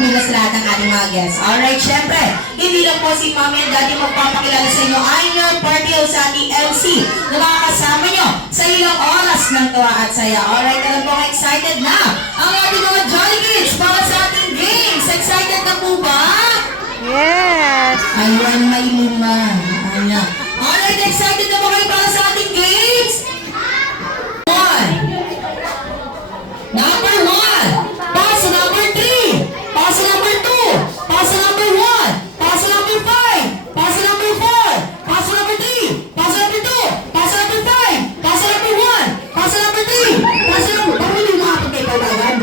bilang sa lahat ng ating mga guests. Alright, syempre, hindi lang po si Mami and Daddy magpapakilala sa inyo. I'm your party host sa ating MC na makakasama nyo sa ilang oras ng tuwa at saya. Alright, alam po excited na ang ating mga Jolly Kids para sa ating games. Excited na po ba? Yes! Ayan, may lima. Ayan. Alright, excited na ba kayo para sa ating games? Number 1. Pass number 3. Pass number 2. Pass number 1. Pass number 5. Pass number 4. Pass number 3. Pass number 2. Pass number 5. Pass number 1. Pass number 3. Pass number... Pabili mga ito kayo kailangan.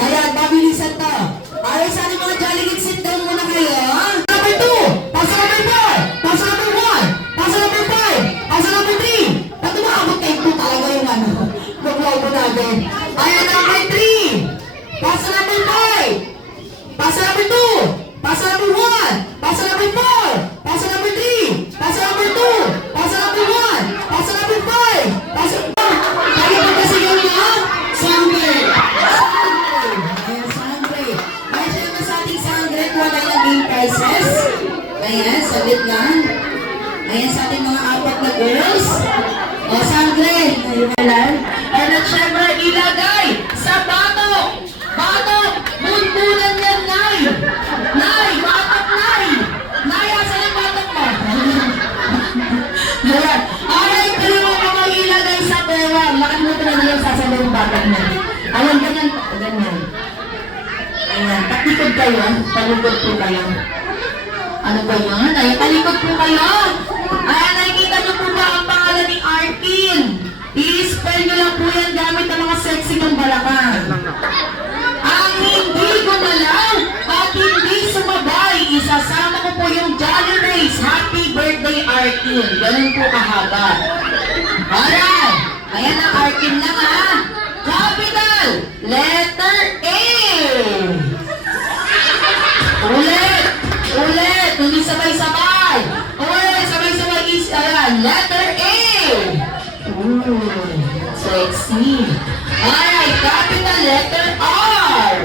Ayan, pabilisan to. Alright, sa ating mga Jolly Kids, sit down muna kayo. Number 2. Pass number 4. Pass number 1. Pass number 5. Pass number 3. Ba't umakabot kayo po talaga yung ano? Mag-logo natin. Ayan, number 3. Pass number 5. Pass number 2. Pass number 1. Pass number 4. Pass number 3. Pass number 2. Pass number 1. Pass number 5. Pass number... Kaya ba kasi yun mo? Sangre. Ayan, sangre. Ayan, siya naman sa ating sangre. Kuha tayo ng game prizes. Ayan, sabit lang. Ayan, sa ating mga apat na girls. O, sangre. Ayan, and at syempre, ilagay sa batok. Batok. Bunbunan yan, Nay. Nay, batok, Nay. Nay, asan ang batok mo? Ayan. Alright, pero mo mga ilagay sa pera. Makalimutan na niya sasabi yung batok niya. Ayan, ganyan. Ganyan. Ayan, talikod kayo. Talikod po kayo. Ano ba yan? Ayan, talikod po kayo. Ayan, nakikita niyo po ba ang pangalan ni Arkin? I-spell nyo lang po yan gamit ang mga sexy ng Balakang. Ang hindi gumalaw at hindi sumabay, isasama ko po yung Jolly Race. Happy birthday, Arkin. Ganun po kahaba. Alright. Ayan ang Arkin lang ha. Capital letter A. Ulit. Ulit. Hindi sabay-sabay. Ulit. Sabay-sabay is, ayan, letter A. Ooh, sexy. Alright, capital letter R.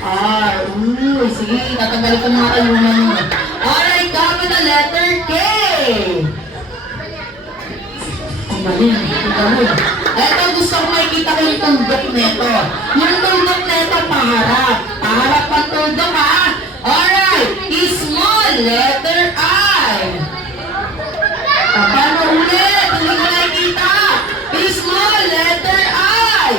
R. Ooh, sige, tatanggalin ko mga kalunan mo. Alright, capital letter K. Ang galing, ang galing. Eto, gusto ko makikita ko yung tundok neto. Yung tundok neto, paharap. Paharap ang tundok, ha? Alright, small letter I. Paano ulit? Hindi ko nakikita. Small letter I.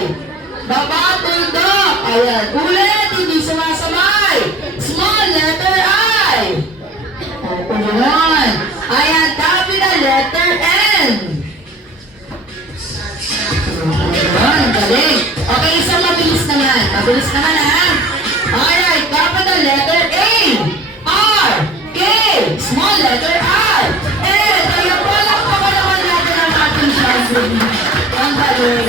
Baba, tuldok. Ayan. Ulit. Hindi sumasabay. Small letter I. Opo naman. Ayan. Capital letter N. Ayan. Galing. Okay, isang mabilis naman. Mabilis naman ha. Alright. Capital letter A. R. K. Small letter R. N. Kaya walang pagkalaman natin ang ating chance. Ang galing.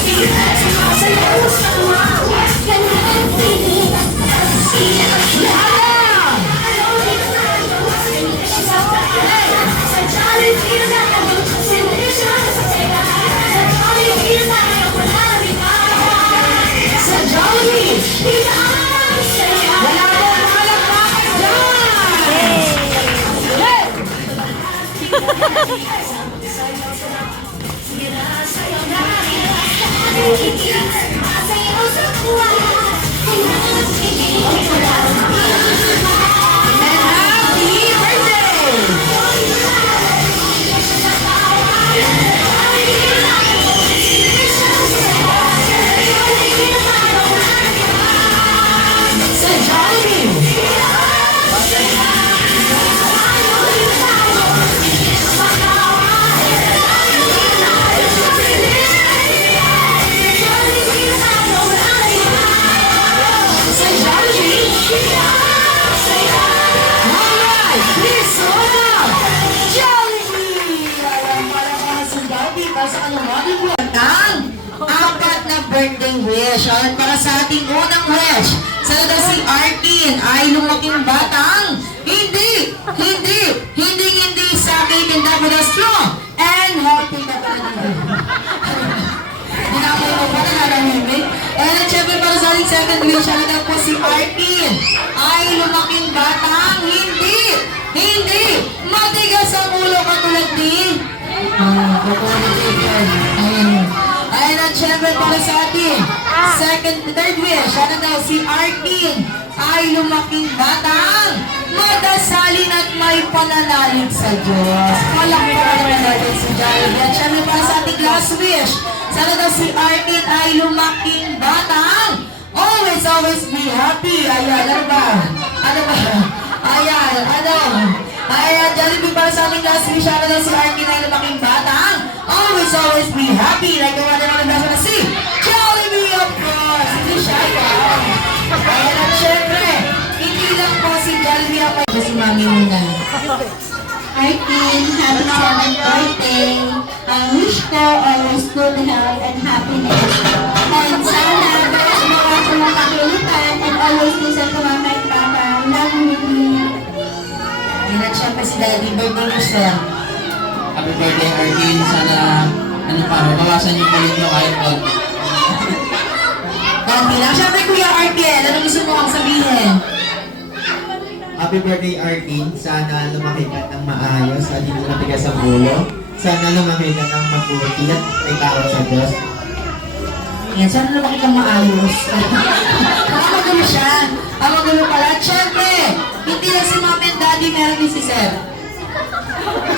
Sa Jolly! Wala po nakalakpak dyan! Birthday wish. At para sa ating unang wish, sana si Arkin ay lumaking batang hindi sakitin dapat na strong and healthy na tayo. Hindi na ako yung pala narahimik. And syempre para sa and second wish, ano daw po si Arkin? Ay lumaking batang hindi matigas ang ulo katulad ni Ayan at syempre para sa atin. Third wish, ano daw si Arkin? Ay lumaking batang madasalin at may pananalig sa Diyos. Palakpakan natin si Jollibee. At syempre para sa ating last wish, sana daw si Arkin ay lumaking batang always be happy. Ayan, ano ba? Ayan, Jollibee para sa ating last wish, sana daw si Arkin ay lumaking batang always be happy. Like the one and only na si Jollibee, of course. Hindi siya ikaw. Ayan at syempre, hindi lang po si Jollibee ang may si Mami muna. Arkin, happy 7th birthday. Ang wish ko, always good health and happiness. And sana, mga kong pakilipan and always listen to mama and papa. Love you. Ayan at syempre si Daddy, birthday mo siya. Happy birthday, Arkin. Sana, mabawasan yung kulit nyo kahit wag. Daddy lang. Syempre Kuya Arkin, ano gusto mo kang sabihin? Happy birthday, Arkin. Sana lumaki ka ng maayos at hindi matigas ang ulo. Sana lumaki ka ng mabuti at may tao sa Diyos. Ayan, sana lumaki kang maayos. Magulo siya. Magulo pala. At syempre, hindi lang si Mami and Daddy, meron din si Sir.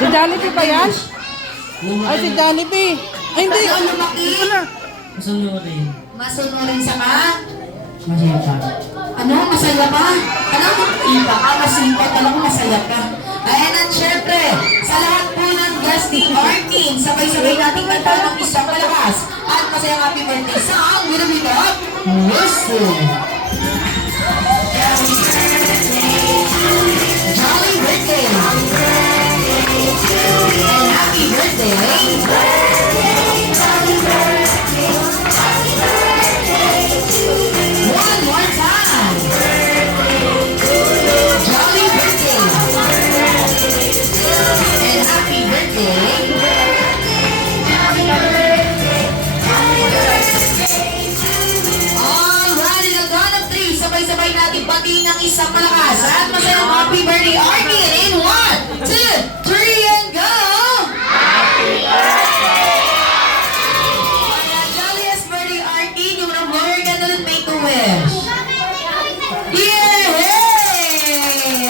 Si Jollibee ba yan? Ay, si Jollibee. Ay, hindi. Ano lumaki? Masunurin. Masunurin sa ka? Masaya pa. Ano? Masaya pa? Ano? Iba ka, masipa ka lang, masaya ka. Ayan at syempre, sa lahat po ng guest ni Arkin, sabay-sabay nating kanta ng isang malakas at masayang happy birthday song with a bit of whistle. Jolly birthday! And happy birthday! One more time! Jolly birthday! And happy birthday! Alright, in a count of three, sabay-sabay natin batiin ng isang malakas at masayang happy birthday, Arkin! In 1, 2, 3, and go! Jolliest birthday, Arkin! Yung number ka na lang make a wish. Yay!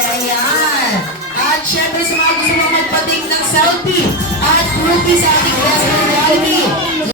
Ayan! At syempre sa mga gusto mong magpating ng selfie at groupie sa ating guest ng reality,